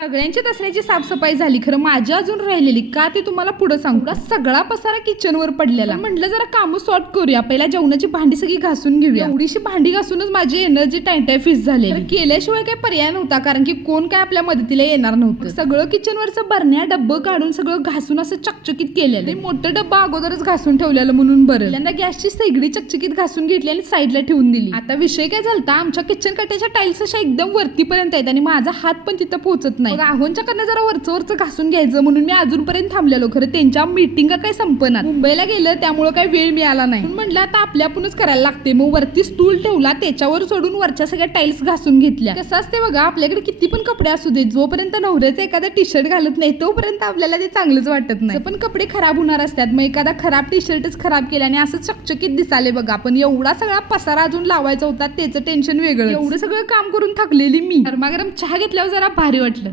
सगळ्यांची दसऱ्याची साफसफाई झाली, खरं माझी अजून राहिलेली का ते तुम्हाला पुढे सांगू. सगळा पसारा किचनवर पडलेला. म्हटलं जरा काम सॉर्ट करूया, पहिला जेवणाची भांडी सगळी घासून घेऊया. एवढीशी भांडी घासूनच माझी एनर्जी टाइम झाली. केल्याशिवाय काही पर्याय नव्हता, कारण की कोण काय आपल्या मदतीला येणार नव्हतं. सगळं किचनवरचं बरण्या डब्बं काढून सगळं घासून असं चकचकीत केलेलं. मोठं डब्बा अगोदरच घासून ठेवलेलं म्हणून बरं. पहिल्यांदा गॅसची सगळी चकचकीत घासून घेतली आणि साईडला ठेवून दिली. आता विषय काय झालता, आमच्या किचन कट्याच्या टाईल्स अशा एकदम वरतीपर्यंत आहेत आणि माझा हात पण तिथं पोहोचत नाही. आहोंच्या कडनं जरा वरचं घासून घ्यायचं म्हणून मी अजूनपर्यंत थांबलेलो. खरं त्यांच्या मीटिंग काही संपणार. मुंबईला गेलं त्यामुळे काही वेळ मिळाला नाही. म्हटलं आता आपल्या आपणच करायला लागते. मग वरती स्टूल ठेवला, त्याच्यावर सोडून वरच्या सगळ्या टाईल्स घासून घेतल्या. कसं असते बघा, आपल्याकडे किती पण कपडे असू दे, जोपर्यंत नवऱ्याचं एखादा टी शर्ट घालत नाही तोपर्यंत आपल्याला ते चांगलंच वाटत नाही. पण कपडे खराब होणार असतात, मग एखादा खराब टी शर्टच खराब केल्याने असं चकचकीत दिसाले बघा. पण एवढा सगळा पसारा अजून लावायचा होता, त्याचं टेन्शन वेगळं. एवढं सगळं काम करून थकलेली मी गरमागरम चहा घेतल्यावर जरा भारी वाटलं.